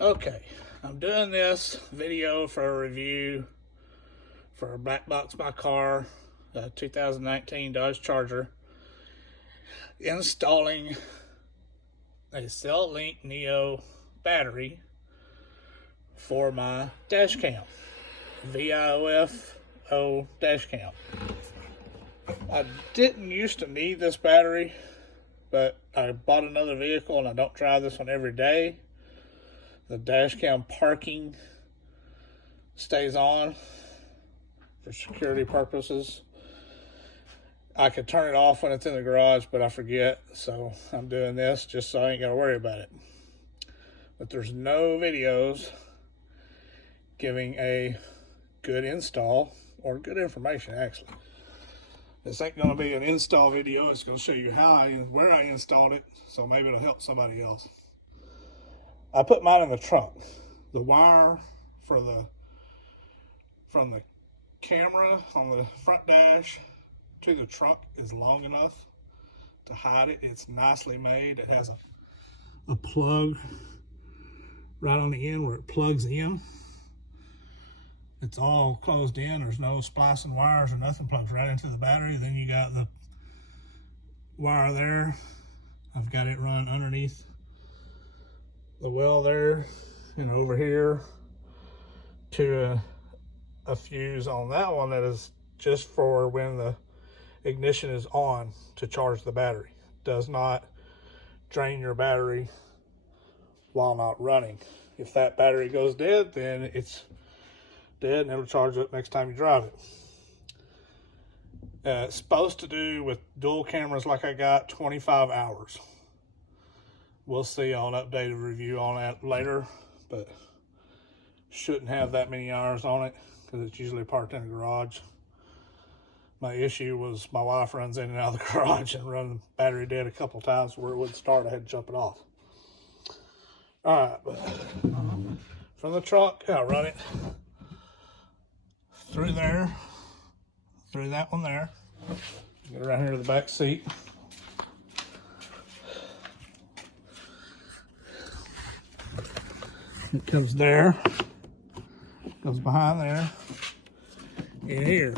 Okay, I'm doing this video for a review for a black box my car, a 2019 Dodge Charger, installing a Cellink Neo battery for my dash cam, VIOFO dash cam. I didn't used to need this battery, but I bought another vehicle and I don't drive this one every day. The dash cam parking stays on for security purposes. I could turn it off when it's in the garage, but I forget, so I'm doing this just so I ain't gotta worry about it. But there's no videos giving a good install or good information, actually. This ain't gonna be an install video. It's gonna show you where I installed it, so maybe it'll help somebody else. I put mine in the trunk. The wire from the camera on the front dash to the trunk is long enough to hide it. It's nicely made. It has a plug right on the end where it plugs in. It's all closed in. There's no splicing wires or nothing. Plugs right into the battery. Then you got the wire there. I've got it run underneath the well there and over here to a fuse on that one that is just for when the ignition is on to charge the battery. Does not drain your battery while not running. If that battery goes dead, then it's dead and it'll charge up next time you drive it. It's supposed to do with dual cameras like I got 25 hours. We'll see on updated review on that later, but shouldn't have that many hours on it because it's usually parked in the garage. My issue was my wife runs in and out of the garage and run the battery dead a couple times where it wouldn't start. I had to jump it off. All right, but from the trunk, I'll run it through there, through that one there. Get it right here to the back seat. It comes there, goes behind there, and here.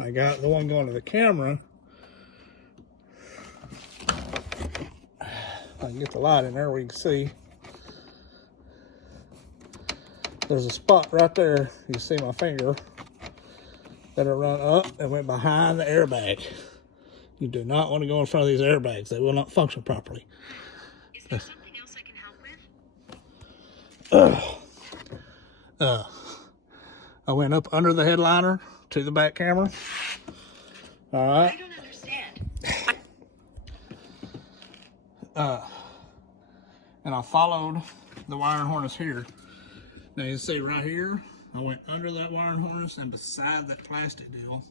I got the one going to the camera. I can get the light in there where you can see. There's a spot right there, you see my finger, that'll run up and went behind the airbag. You do not want to go in front of these airbags. They will not function properly. Is there something else I can help with? I went up under the headliner to the back camera. All right. I don't understand. And I followed the wire and harness here. Now you see right here, I went under that wire and harness and beside that plastic deal,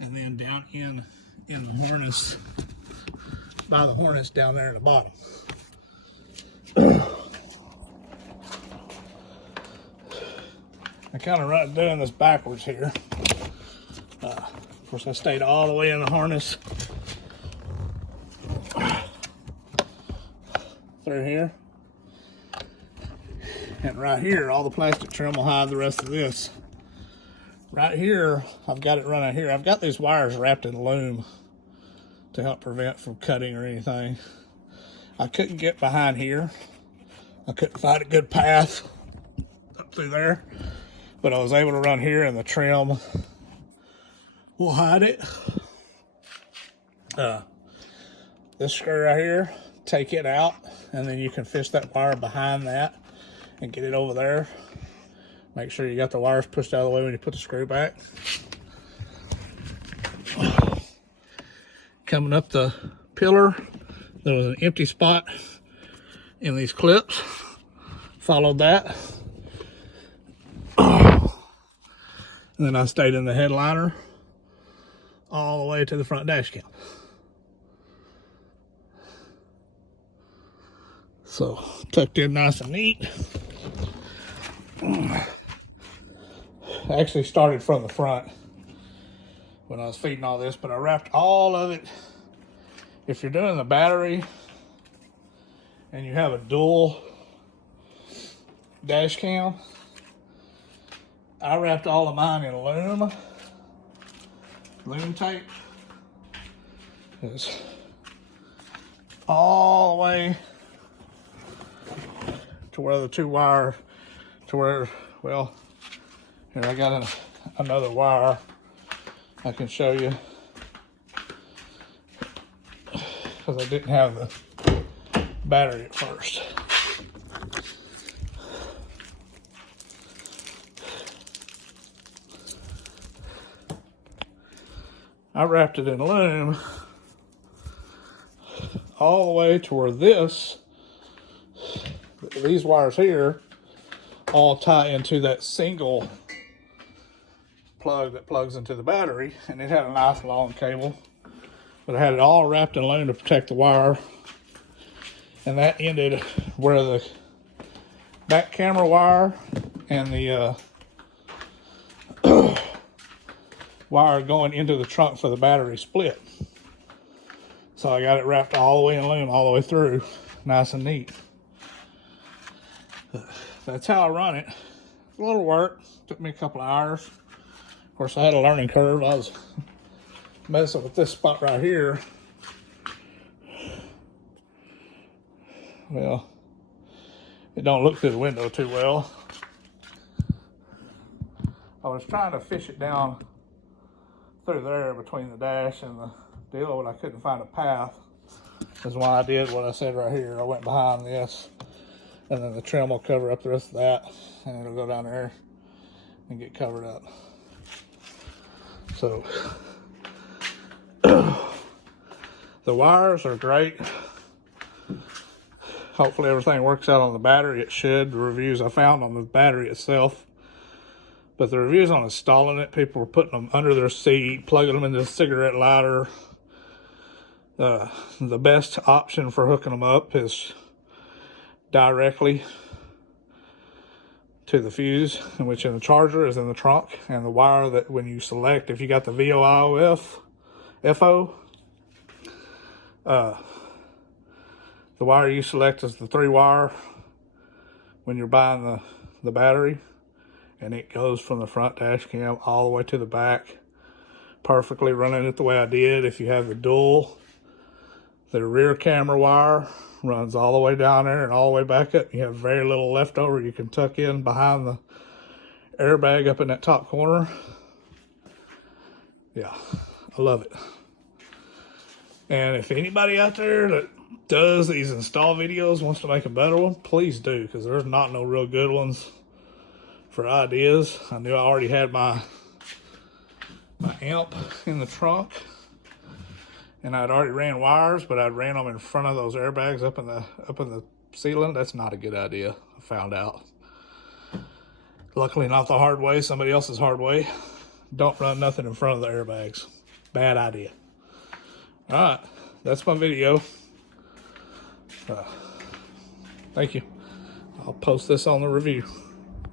and then down in the harness, by the harness down there at the bottom. I kind of doing this backwards here. Of course, I stayed all the way in the harness through here. And right here, all the plastic trim will hide the rest of this. Right here, I've got it running here. I've got these wires wrapped in loom to help prevent from cutting or anything. I couldn't get behind here. I couldn't find a good path up through there. But I was able to run here and the trim will hide it. This screw right here, take it out and then you can fish that wire behind that and get it over there. Make sure you got the wires pushed out of the way when you put the screw back. Coming up the pillar, there was an empty spot in these clips. Followed that. And then I stayed in the headliner all the way to the front dash cam. So tucked in nice and neat. I actually started from the front when I was feeding all this, but I wrapped all of it. If you're doing the battery and you have a dual dash cam. I wrapped all of mine in loom tape. It's all the way to where the two wire, to where, well, here I got another wire I can show you, because I didn't have the battery at first. I wrapped it in loom all the way to where these wires here all tie into that single plug that plugs into the battery, and it had a nice long cable, but I had it all wrapped in loom to protect the wire, and that ended where the back camera wire and the wire going into the trunk for the battery split. So I got it wrapped all the way in loom all the way through, nice and neat. That's how I run it. A little work, took me a couple of hours. Of course, I had a learning curve. I was messing with this spot right here. Well, it don't look through the window too well. I was trying to fish it down through there between the dash and the deal, but I couldn't find a path. That's why I did what I said right here. I went behind this, and then the trim will cover up the rest of that, and it'll go down there and get covered up. So the wires are great. Hopefully everything works out on the battery. It should. The reviews I found on the battery itself, but the reviews on installing it, people were putting them under their seat, plugging them into a cigarette lighter. The best option for hooking them up is directly to the fuse, in which in the charger is in the trunk, and the wire that when you select, if you got the VIOFO, the wire you select is the 3-wire when you're buying the battery, and it goes from the front dash cam all the way to the back, perfectly running it the way I did. If you have the dual, the rear camera wire runs all the way down there and all the way back up. You have very little left over you can tuck in behind the airbag up in that top corner. Yeah, I love it. And if anybody out there that does these install videos wants to make a better one, please do, because there's not no real good ones for ideas. I knew I already had my amp in the trunk, and I'd already ran wires, but I'd ran them in front of those airbags up in the ceiling. That's not a good idea, I found out. Luckily not the hard way, somebody else's hard way. Don't run nothing in front of the airbags. Bad idea. All right, that's my video. Thank you. I'll post this on the review.